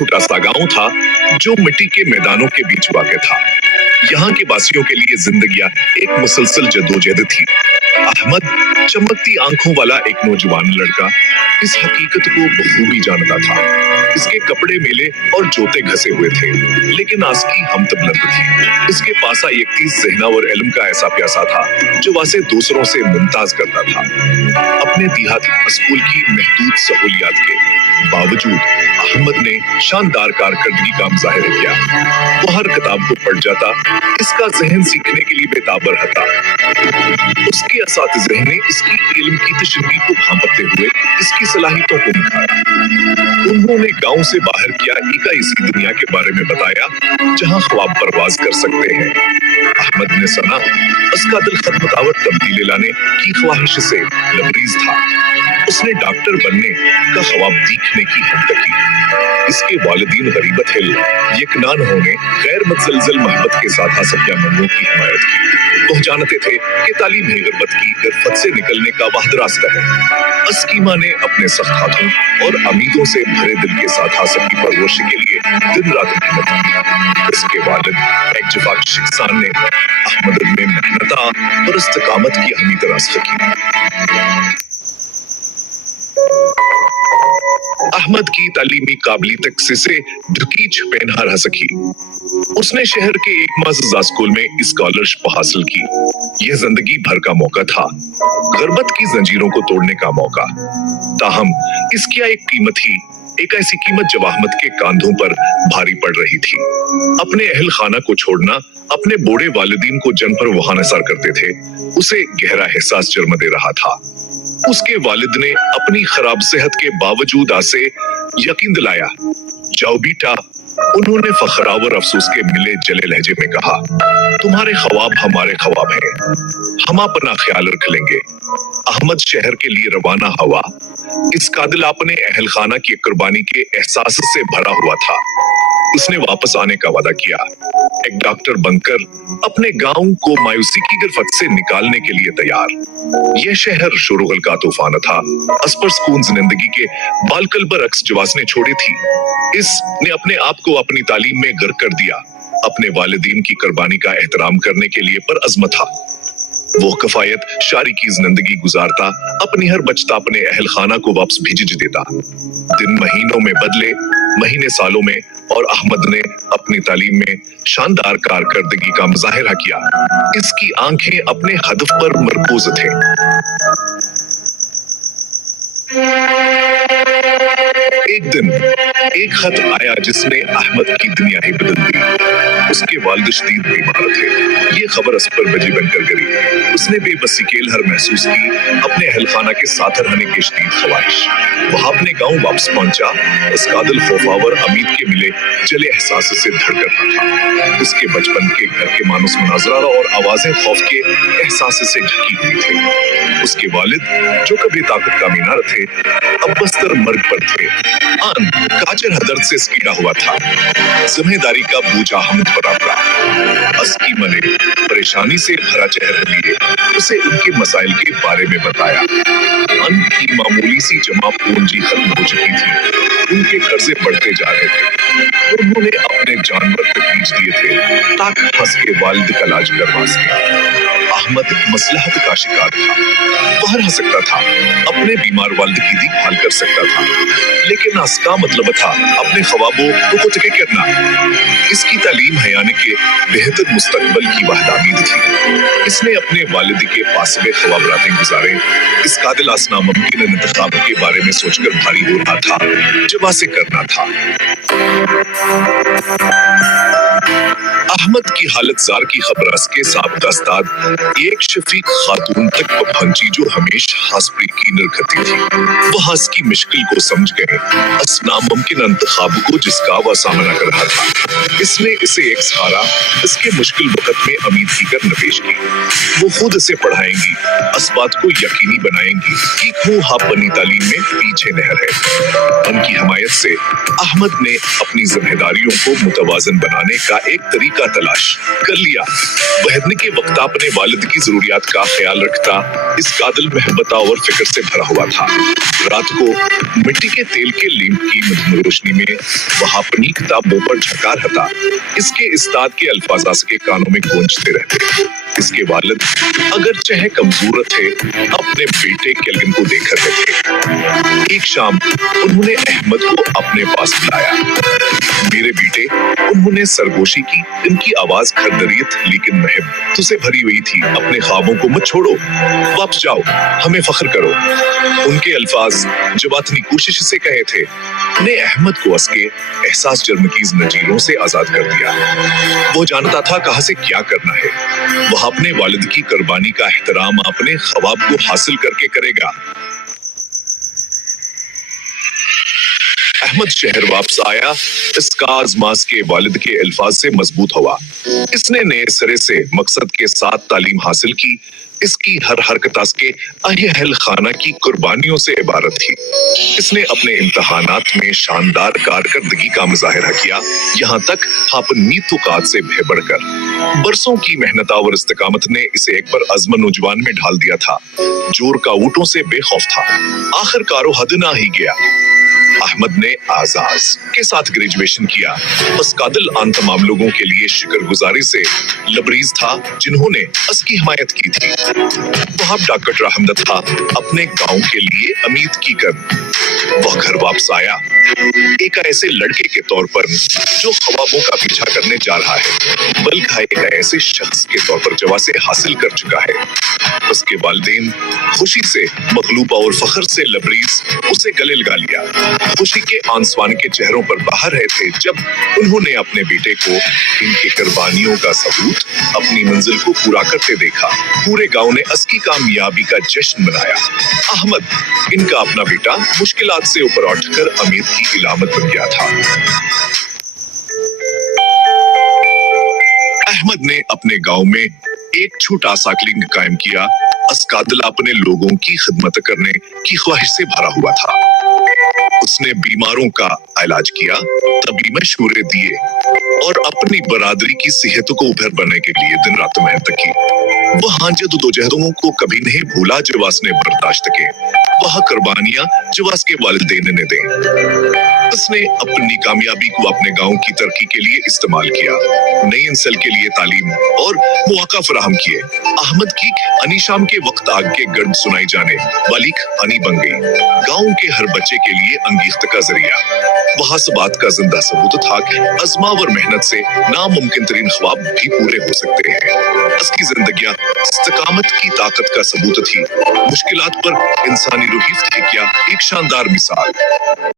छोटा सा गांव था जो मिट्टी के मैदानों के बीच वाक़ था। यहाँ के वासियों के लिए जिंदगियां एक मुसलसल जद्दोजहद थी। अहमद चमकती आंखों वाला एक नौजवान लड़का इस हकीकत को बखूबी जानता था। इसके कपड़े मेले और जूते घसे हुए थे, लेकिन आस्की हमत बुलंद थी। इसके पास एक तेज ज़हन और इल्म का ऐसा प्यासा था जो वासे दूसरों से मुमताज करता था। अपने देहाती स्कूल की महदूद सहूलियात के बावजूद अहमद ने शानदार कारकर्दगी का मुजाहिरा किया। वो हर किताब को पढ़ जाता, इसका ज़हन सीखने के लिए बेताबर था। उसके असातिज़े ने इसकी इल्म की तशरीह को भांपते हुए इसकी सलाहियतों को निखारा। उन्होंने गांव से बाहर किया एक ऐसी दुनिया के बारे में बताया जहां ख्वाब परवाज कर सकते हैं। अहमद ने सना उसका दिल खतमतावत तब्दीली लाने की ख्वाहिश से लबरीज था। उसने डॉक्टर बनने का ख्वाब देखने की हिम्मत की। इसके वालिदीन गरीबत हिल यकनान होने गैर मुतज़लज़ल मोहब्बत के साथ हसबियामंदों की हिमायत की। वो जानते थे कि तालीम ही गुर्बत की गिरफ्त से निकलने का वाहिद रास्ता है। अस्कीमा ने अपने सख्त हाथों और उम्मीदों से भरे दिल के साथ हासिल की परवरिश के लिए दिन रात मेहनत की। इसके वालिद एक जवाब शिख्सान ने अहमद में मेहनत और इस्तिकामत की अहमियत रास्ता की। अहमद की तालीमी काबिलियत से ढुकी छुपे न रह सकी। उसने शहर के एक मज़ीज़ा स्कूल में स्कॉलरशिप हासिल की। यह जिंदगी भर का मौका था, गुर्बत की जंजीरों को तोड़ने का मौका। ताहम इसकी एक कीमत ही एक ऐसी कीमत जब अहमद के कांधों पर भारी पड़ रही थी। अपने अहल खाना को छोड़ना अपने बूढ़े वालिदीन को जन पर वहानसार करते थे, उसे गहरा एहसास जन्म दे रहा था। उसके वालिद ने अपनी खराब सेहत के बावजूद आसे यकीन दिलाया। जाओ बेटा, उन्होंने फखरावर अफसोस के मिले जले लहजे में कहा, तुम्हारे ख्वाब हमारे ख्वाब हैं, हम अपना ख्याल रख लेंगे। अहमद शहर के लिए रवाना हुआ। इस कादिल अपने अहल खाना की कुर्बानी के एहसास से भरा हुआ था। उसने वापस आने का वादा किया, एक डॉक्टर बनकर अपने गांव को मायूसी की गिरफ्त से निकालने के लिए तैयार। यह शहर शोरगुल का तूफान था। असपर सुकून जिंदगी के बालकल पर अक्स जवासने छोड़ी थी। इसने अपने आप को अपनी तालीम में गर्क कर दिया। अपने वालिदीन की कुर्बानी का एहतराम करने के लिए पर अज़्म था। वो कफायत शारी की जिंदगी गुजारता, अपनी हर बचता अपने अहल खाना को वापस भेज देता। दिन महीनों में बदले, महीने सालों में, और अहमद ने अपनी तालीम में शानदार कारकर्दगी का मुजाहिरा किया। इसकी आंखें अपने हदफ पर मरकूज थे। एक दिन एक खत आया जिसने अहमद की दुनिया ही बदल दी। उसके वालिद शदीद बीमार थे। ये खबर अस पर बजी बनकर गिरी। उसने बेबसी के लहर महसूस की, अपने अहल खाना के साथ रहने की शदीद ख्वाहिश। वह अपने गांव वापस पहुंचा। उस कादिल खौफावर उम्मीद के मिले जले एहसास से धड़क रहा था। उसके बचपन के घर के मानुस मनाजरा और आवाजें खौफ के एहसास से ढकी हुई थी। उसके वालिद जो कभी ताकत का मीनार थे, अब बस्तर मर्ग पर थे। आन काजर हदर्द से स्कीड़ा हुआ था। जिम्मेदारी का बोझ अहमद पर आ पड़ा। अस्कीमा ने परेशानी से भरा चेहरा लिए उसे उनके मसाइल के बारे में बताया। अन की मामूली सी जमा पूंजी खत्म हो चुकी थी। उनके कर्जे बढ़ते जा रहे थे। उन्होंने अपने जानवर तकलीफ दिए थे ताकि हंस के वालिद का इलाज करवा सके। अहमद मसलहत का शिकार था। वह रह सकता था, अपने बीमार वालिद की देखभाल कर सकता था, लेकिन इसका मतलब था अपने ख्वाबों को पुतके करना। इसकी तालीम हयाने के बेहतर मुस्तकबल की वहदामीद थी। इसने अपने वालिद के पास में ख्वाब रातें गुजारे। इस कादिल आसना मुमकिन इंतखाब के बारे में सोचकर भारी हो रहा था, जवा से करना था। अहमद की हालत जार की खबर के साबित अस्ताद एक शफीक खातून तक पहुंची जो हमेशा हासपरी की नरखती थी। वह हास की मुश्किल को समझ गए, असना मुमकिन इंतखाब को जिसका वह सामना कर रहा था। इसने इसे एक सहारा, इसके मुश्किल वक्त में उम्मीद की कर नपेश की। वो खुद इसे पढ़ाएंगी, इस बात को यकीनी बनाएंगी कि वो हाफ बनी तालीम में पीछे नहर है। उनकी हमायत से अहमद ने अपनी जिम्मेदारियों को मुतवाजन बनाने का एक तरीका तलाश कर लिया। वहदने के वक्त अपने वालिद की जरूरियात का ख्याल रखता। इस कादिल महबता और फिक्र से भरा हुआ था। रात को मिट्टी के तेल के लैंप की मधुर रोशनी में वह अपनी किताबों पर झकार हता। इसके इस्ताद के अल्फाज के कानों में गूंजते रहते। इसके वालिद अगर चाहे कमजोर थे, अपने बेटे केल्विन को देख रहे थे। एक शाम उन्होंने अहमद को अपने पास बुलाया। मेरे बेटे, उन्होंने सरगोशी की। इनकी आवाज खरदरियत लेकिन महब से भरी हुई थी। अपने ख्वाबों को मत छोड़ो, वापस जाओ, हमें फख्र करो। उनके अल्फाज जवातनी कोशिश से कहे थे ने अहमद को उसके एहसास जर्मकीज नजीरों से आजाद कर दिया। वो जानता था कहां से क्या करना है। वह अपने वालिद की कुर्बानी का एहतराम अपने ख्वाब को हासिल करके करेगा। अहमद शहर वापस आया। इसका आजमास के वालिद के अल्फाज से मजबूत हुआ। इसने नए सिरे से मकसद के साथ तालीम हासिल की। इसकी हर हरकत के अहल खाना की कुर्बानियों से इबारत थी। इसने अपने इम्तहानात में शानदार कारकर्दगी का मुजाहिरा किया, यहाँ तक अपनी तुकात से बढ़कर। बरसों की मेहनत और इस्तिकामत ने इसे एक पर अज़्म नौजवान में ढाल दिया था। जोर का ऊँटों से बेखौफ था। आखिरकार हद ना ही गया। अहमद ने आजाज के साथ ग्रेजुएशन किया। बस कादिल आन तमाम लोगों के लिए शुक्रगुजारी से लबरीज था जिन्होंने उसकी हिमायत की थी। वह डॉक्टर रहमद था अपने गांव के लिए उम्मीद की कर। वह घर वापस आया एक ऐसे लड़के के तौर पर जो ख्वाबों का पीछा करने जा रहा है, बल्कि एक ऐसे शख्स के तौर पर जो से हासिल कर चुका है। उसके वालिदैन खुशी से मगलूबा और फख्र से लबरीज उसे गले लगा लिया। खुशी के आंसुआन के चेहरों पर बहा रहे थे जब उन्होंने अपने बेटे को इनके कुर्बानियों का सबूत अपनी मंजिल को पूरा करते देखा। पूरे गांव ने उसकी कामयाबी का जश्न मनाया। अहमद, इनका अपना बेटा, मुश्किलात से ऊपर उठकर उम्मीद की इलामत बन गया था। अहमद ने अपने गांव में एक छोटा सा क्लिनिक कायम किया। अस्कादिल अपने लोगों की खिदमत करने की ख्वाहिश से भरा हुआ था। उसने बीमारों का इलाज किया, तभी मशवरे दिए और अपनी बरादरी की सेहत को उभर बनने के लिए दिन रात मेहनत की। वह जदोजहदों को कभी नहीं भूला जो उसने बर्दाश्त के। वह कुर्बानियां जो उसके वालिदैन ने दी। उसने अपनी कामयाबी को अपने गांव की तरक्की के लिए इस्तेमाल किया। नई नस्ल के लिए तालीम और मौका फराहम किए। अहमद की अनीशाम के वक्त आग के गर्द सुनाई जाने वाली अनी बन गई। गांव के हर बच्चे के लिए अंगीख्त का जरिया। वह इस बात का जिंदा सबूत था कि अज़्मा और मेहनत से नामुमकिन तरीन ख्वाब भी पूरे हो सकते हैं। उसकी जिंदगियां इस्तिकामत की ताकत का सबूत थी। मुश्किलात पर इंसानी रूह की क्या एक शानदार मिसाल।